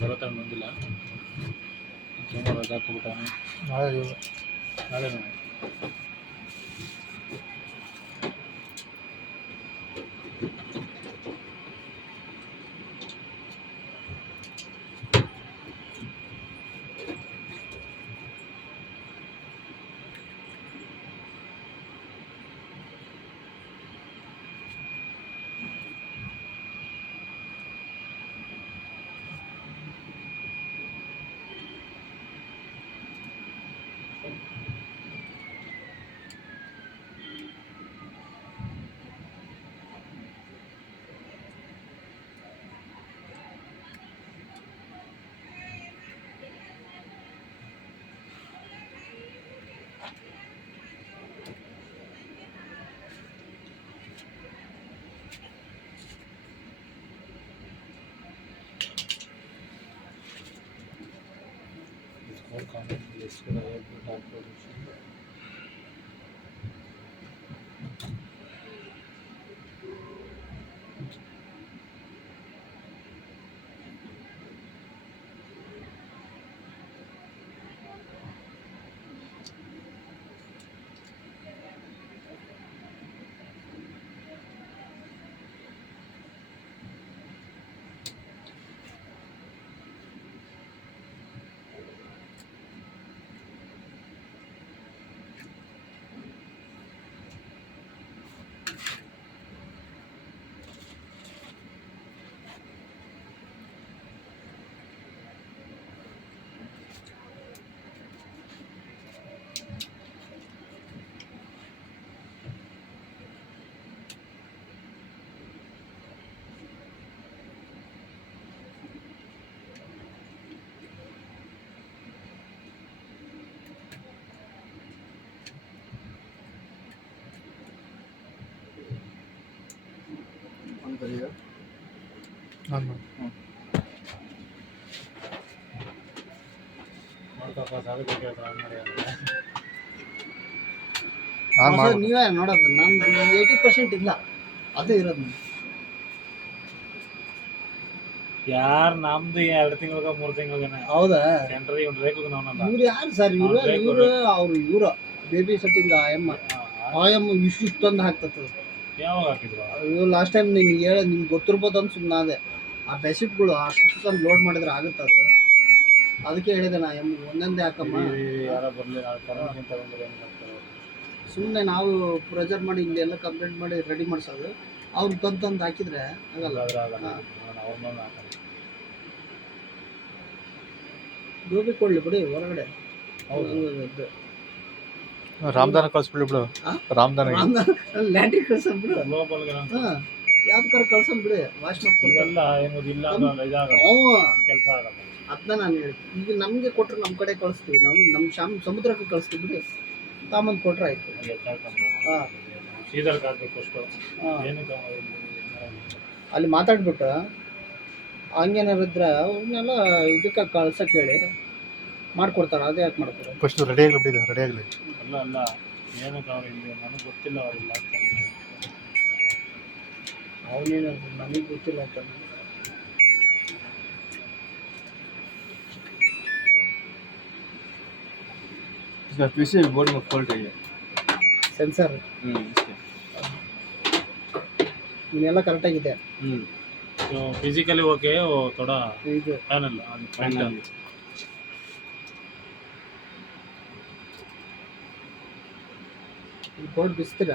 ಬರತ್ತ ಬಂದಿಲ್ಲ ಸೋಮವಾರ ಹಾಕ್ಬಿಟ್ಟಾನೆ ನಾಳೆ comment list को करिएगा हाँ ನೀವೇ ನೋಡೋದು ನಾನು 80% ಇಲ್ಲ ಅದೇ ಇರೋದು ಯಾರು ನಮ್ದು 2 ತಿಂಗಳಿಗೆ 3 ತಿಂಗಳಿಗೆ ಹೌದಾ ಸೆಂಟ್ರ್ ಇವ್ರು ರೇಖು ನಾವಲ್ಲ ಇವ್ರು ಯಾರು ಸರ್ ಇವರು ಬೇಬಿ ಸೆಟ್ಟಿಂಗ್ ಆಯಮ್ಮ ಇಷ್ಟೊಂದು ಹಾಕ್ತದೆ ಯಾವಾಗ ಹಾಕಿದ್ರು ಅಯ್ಯೋ ಲಾಸ್ಟ್ ಟೈಮ್ ನಿಮ್ಗೆ ಹೇಳ ನಿಮ್ಗೆ ಗೊತ್ತಿರ್ಬೋದು ಅಂತ ಸುಮ್ಮನೆ ಅದೇ ಆ ಬೆಸಿಟ್ಗಳು ಅಷ್ಟು ಲೋಡ್ ಮಾಡಿದ್ರೆ ಆಗುತ್ತೆ ಅದು ಅದಕ್ಕೆ ಹೇಳಿದೆ ನಾ ಒಂದೊಂದೇ ಹಾಕಮ್ಮ ಯಾರೋ ಬರಲಿ ಸುಮ್ಮನೆ ನಾವು ಪ್ರೆಜರ್ ಮಾಡಿ ಇಲ್ಲಿ ಎಲ್ಲ ಕಂಪ್ಲೇಂಟ್ ಮಾಡಿ ರೆಡಿ ಮಾಡಿಸೋದು ಅವ್ರು ತಂದು ಹಾಕಿದ್ರೆ ಆಗಲ್ಲ ಗೋಬಿ ಕೊಡ್ಲಿ ಬಿಡಿ ಹೊರಗಡೆ ರಾಮದಾನ ಕಳ್ಸ್ಬಿಡಿ ಬಿಡು ರಾಮದಾನ ಲ್ಯಾಂಡ್ರಿ ಕಳ್ಸಂ ಬಿಡು ಯಾವ್ದಕ್ಕಾರ ಕಳ್ಸಂ ಬಿಡಿ ವಾಶ್ ಮಾಡ್ಕೊಲ್ಲ ಏನಿಲ್ಲ ಕೆಲಸ ಆಗಲ್ಲ ಅದನ್ನ ನಾನು ಹೇಳ್ತೀನಿ ಈಗ ನಮಗೆ ಕೊಟ್ಟರೆ ನಮ್ಮ ಕಡೆ ಕಳಿಸ್ತೀವಿ ನಾವು ನಮ್ಮ ಸಮುದ್ರಕ್ಕೆ ಕಳಿಸ್ತೀವಿ ಬಿಡಿ ತಾಮಂದು ಕೊಟ್ರೆ ಆಯ್ತು ಹಾಂ ಸೀದರ್ ಹಾಕಬೇಕು ಅಷ್ಟು ಅಲ್ಲಿ ಮಾತಾಡ್ಬಿಟ್ಟು ಹಂಗೇನಾರಿದ್ರೆ ಅವನ್ನೆಲ್ಲ ಇದಕ್ಕೆ ಕಳ್ಸಕ್ಕೆ ಹೇಳಿ ಮಾಡ್ಕೊಡ್ತಾರೆ ಅದೇ ಯಾಕೆ ಮಾಡ್ತಾರೆ ಫಸ್ಟ್ ರೆಡಿ ಆಗಲಿ ಅಲ್ಲ ಏನಕ್ಕೆ ಅವ್ರು ಇಲ್ಲಿ ನನಗೆ ಗೊತ್ತಿಲ್ಲ ಅವರಿಲ್ಲ ಅವನೇನು ನನಗೆ ಗೊತ್ತಿಲ್ಲ ಅಂತ पीछे बोर्ड में फॉल्ट है सेंसर ಇದೆಲ್ಲ ಕರೆಕ್ಟ್ ಆಗಿದೆ तो फिजिकली ओके वो थोड़ा पैनल बोर्ड बिस्तर